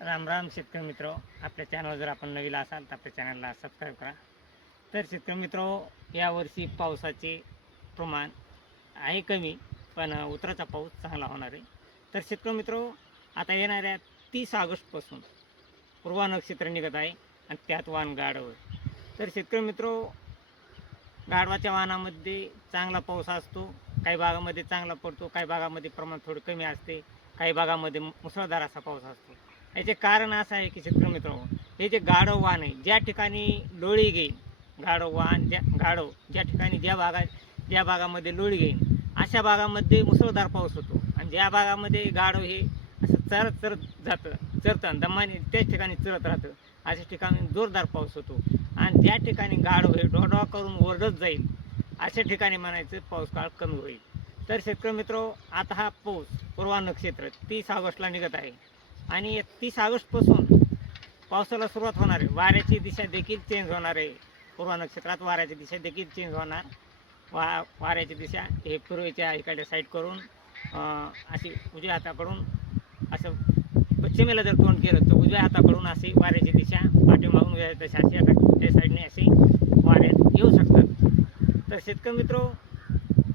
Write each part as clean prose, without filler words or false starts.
राम राम शेतकरी मित्र, आपल्या चॅनलवर जर आपण नवीन असाल तर आपल्या चॅनलला सबस्क्राईब करा. तर शेतकरी मित्र, यावर्षी पावसाचे प्रमाण आहे कमी, पण उतराचा पाऊस चांगला होणार आहे. तर शेतकरी मित्र, आता येणाऱ्या 30 ऑगस्टपासून पूर्वा नक्षत्र निघत आहे आणि त्यात वाण गाढव. तर शेतकरी मित्र, गाढवाच्या वाहनामध्ये चांगला पाऊस असतो. काही भागामध्ये चांगला पडतो, काही भागामध्ये प्रमाण थोडे कमी असते, काही भागामध्ये मुसळधार असा पाऊस असतो. याचे कारण असं आहे की शेतकरी मित्रांनो, हे जे गाढव वाहन आहे, ज्या ठिकाणी लोळी घेईल, गाढव ज्या ठिकाणी ज्या भागामध्ये लोळी घेईल अशा भागामध्ये मुसळधार पाऊस होतो. आणि ज्या भागामध्ये गाढव हे असं चरतं दमाने त्याच ठिकाणी चरत राहतं, अशा ठिकाणी जोरदार पाऊस होतो. आणि ज्या ठिकाणी गाढव हे डोडा करून ओरडत जाईल अशा ठिकाणी म्हणायचं पाऊस काळ कमी होईल. तर शेतकरी मित्र, आता हा पाऊस पूर्वा नक्षत्र 30 ऑगस्टला निघत आहे आणि 30 ऑगस्टपासून पावसाला सुरुवात होणार आहे. वाऱ्याची दिशा देखील चेंज होणार आहे. पूर्वा नक्षत्रात वाऱ्याची दिशा देखील चेंज होणार. वाऱ्याची दिशा हे पूर्वेच्या इकडच्या साईड करून अशी उजव्या हाताकडून असं पश्चिमेला जर तोंड केलं तर उजव्या हाताकडून अशी वाऱ्याची दिशा पाठीमागून तशी अशी त्या साईडने अशी वाऱ्यात येऊ शकतात. तर शेतकरी मित्र,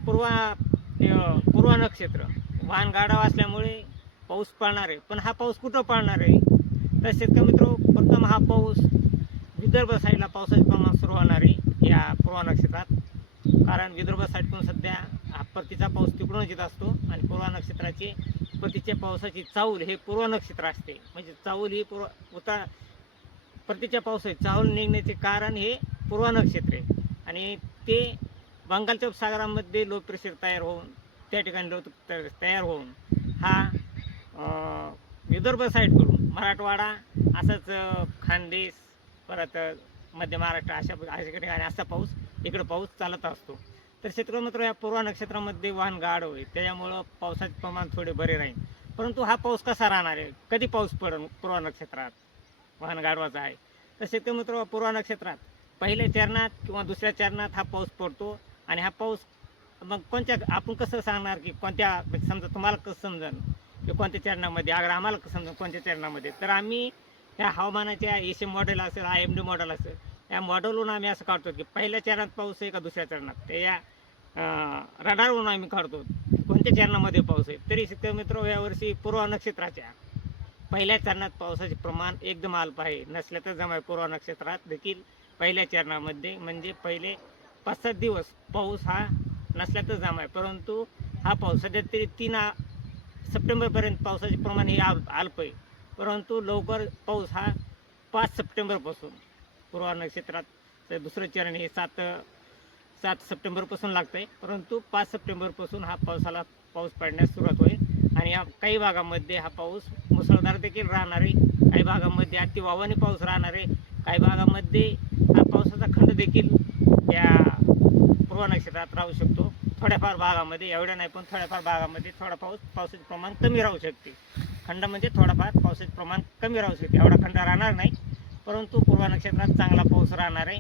पूर्वा नक्षत्र वाहन गाढव असल्यामुळे पाऊस पडणार आहे. पण हा पाऊस कुठं पडणार आहे? तर शेतकरी मित्र, प्रथम हा पाऊस विदर्भ साईडला पावसाचे प्रमाण सुरू होणार आहे या पूर्वा नक्षत्रात. कारण विदर्भ साईडकडून सध्या हा परतीचा पाऊस तिकडूनच येत असतो आणि पूर्वा नक्षत्राची परतीच्या पावसाची चाहूल हे पूर्व नक्षत्र असते. म्हणजे चाहूल ही परतीच्या पावसाची चाहूल निघण्याचे कारण हे पूर्व नक्षत्र आहे. आणि ते बंगालच्या उपसागरामध्ये लो प्रेशर तयार होऊन त्या ठिकाणी तयार होऊन हा विदर्भ साईडकडून मराठवाडा असंच खानदेश परत मध्य महाराष्ट्र अशा ठिकाणी असा इकडं पाऊस चालत असतो. तर शेतकरी मित्र, या पूर्वा नक्षत्रामध्ये वाहन गाढव आहे, त्याच्यामुळं पावसाचे प्रमाण थोडे बरे राहील. परंतु हा पाऊस कसा राहणार आहे, कधी पाऊस पडेल पूर्वा नक्षत्रात वाहन गाढवाचा आहे? तर शेतकरी मित्र, पूर्वा नक्षत्रात पहिल्या चरणात किंवा दुसऱ्या चरणात हा पाऊस पडतो. आणि हा पाऊस मग आपण कसं सांगणार की कोणत्या, समजा तुम्हाला कसं समजेल की कोणत्या चरणामध्ये, अगर आम्हाला कसं समजेल कोणत्या चरणामध्ये, तर आम्ही ह्या हवामानाच्या एम मॉडेल असेल, IMD मॉडेल असेल, या मॉडेलवरून आम्ही असं काढतो की पहिल्या चरणात पाऊस आहे का दुसऱ्या चरणात, ते या रडारवरून आम्ही काढतो कोणत्या चरणामध्ये पाऊस आहे. तरी शेतकरी मित्र, यावर्षी पूर्व नक्षत्राच्या पहिल्या चरणात पावसाचे प्रमाण एकदम अल्प आहे. नसल्या तर जमा पूर्व नक्षत्रात देखील पहिल्या चरणामध्ये म्हणजे पहिले 5-7 दिवस पाऊस हा नसल्या तर जमा आहे. परंतु हा पाऊस सध्या तरी 3 सप्टेंबरपर्यंत पावसाचे प्रमाण हे अल्प आहे. परंतु लवकर पाऊस हा 5 सप्टेंबरपासून पूर्वा नक्षत्रात दुसरं चरण हे 7 सप्टेंबरपासून लागतं आहे. परंतु 5 सप्टेंबरपासून हा पाऊस पडण्यास सुरुवात होईल. आणि या काही भागामध्ये हा पाऊस मुसळधार देखील राहणार आहे. काही भागामध्ये अति वावाने पाऊस राहणार आहे. काही भागामध्ये हा पावसाचा खंड देखील या पूर्व नक्षत्रात राहू शकतो. थोड्याफार भागामध्ये, एवढ्या नाही पण थोड्याफार भागामध्ये पावसाचे प्रमाण कमी राहू शकते. खंड म्हणजे थोडाफार पावसाचे प्रमाण कमी राहू शकते, एवढा खंड राहणार नाही. परंतु पूर्व नक्षत्रात चांगला पाऊस राहणार आहे.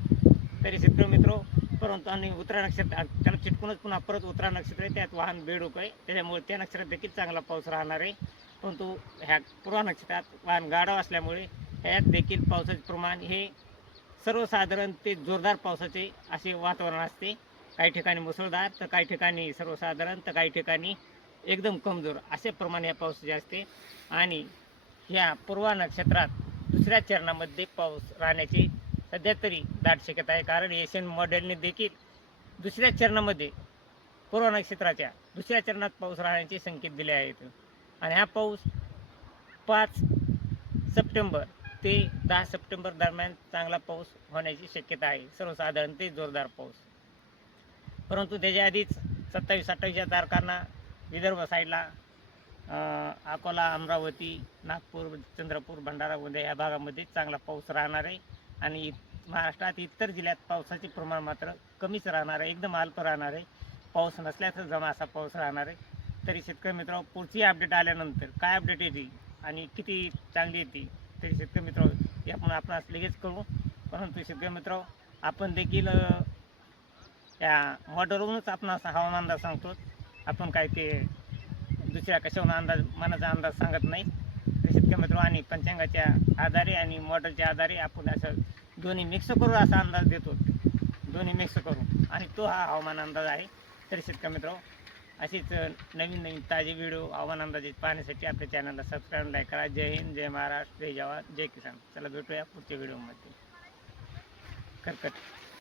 तरी शेतकरी मित्र, परंतु आणि उत्तरा नक्षत्र त्याला चिटकूनच पुन्हा परत उत्तरा नक्षत्र आहे, त्यात वाहन बेडूक आहे, त्याच्यामुळे त्या नक्षत्रात देखील चांगला पाऊस राहणार आहे. परंतु ह्या पूर्व नक्षत्रात वाहन गाढव असल्यामुळे ह्यात देखील पावसाचे प्रमाण हे सर्वसाधारण ते जोरदार पावसाचे असे वातावरण असते. काही ठिकाणी मुसळधार, तर काही ठिकाणी सर्वसाधारण, तर काही ठिकाणी एकदम कमजोर असे प्रमाण या पावसाचे असते. आणि ह्या पूर्वा नक्षत्रात दुसऱ्या चरणामध्ये पाऊस राहण्याची सध्या तरी दाट शक्यता आहे. कारण एशियन मॉडेलने देखील दुसऱ्या चरणामध्ये पूर्व नक्षत्राच्या दुसऱ्या चरणात पाऊस राहण्याचे संकेत दिले आहेत. आणि हा पाऊस 5 सप्टेंबर ते 10 सप्टेंबर दरम्यान चांगला पाऊस होण्याची शक्यता आहे, सर्वसाधारण ते जोरदार पाऊस. परंतु त्याच्या आधीच 27-28 तारखांना विदर्भ साईडला अकोला, अमरावती, नागपूर, चंद्रपूर, भंडारा, गोंदिया या भागामध्ये चांगला पाऊस राहणार आहे. आणि महाराष्ट्रात इतर जिल्ह्यात पावसाचे प्रमाण मात्र कमीच राहणार आहे, एकदम अल्प राहणार आहे. पाऊस नसल्याचं जमा असा पाऊस राहणार आहे. तरी शेतकरी मित्र, पुढची अपडेट आल्यानंतर काय अपडेट येते आणि किती चांगली येते तरी शेतकरी मित्र हे आपण लगेच करू. परंतु शेतकरी मित्र, आपण देखील या मॉडेलवरूनच आपण असा हवामान अंदाज सांगतो. आपण काय ते दुसऱ्या कशाहून मनाचा अंदाज सांगत नाही. तर शेतकरी मित्र आणि पंचांगाच्या आधारे आणि मॉडेलच्या आधारे आपण असं दोन्ही मिक्स करून असा अंदाज देतो, दोन्ही मिक्स करून, आणि तो हा हवामान अंदाज आहे. तर शेतकरी मित्र अशीच नवीन नवीन ताजे व्हिडिओ हवामान अंदाजे पाहण्यासाठी आपल्या चॅनलला सबस्क्राईब, लाईक करा. जय हिंद, जय महाराष्ट्र, जय जवान, जय किसान. चला भेटूया पुढच्या व्हिडिओमध्ये. करकट.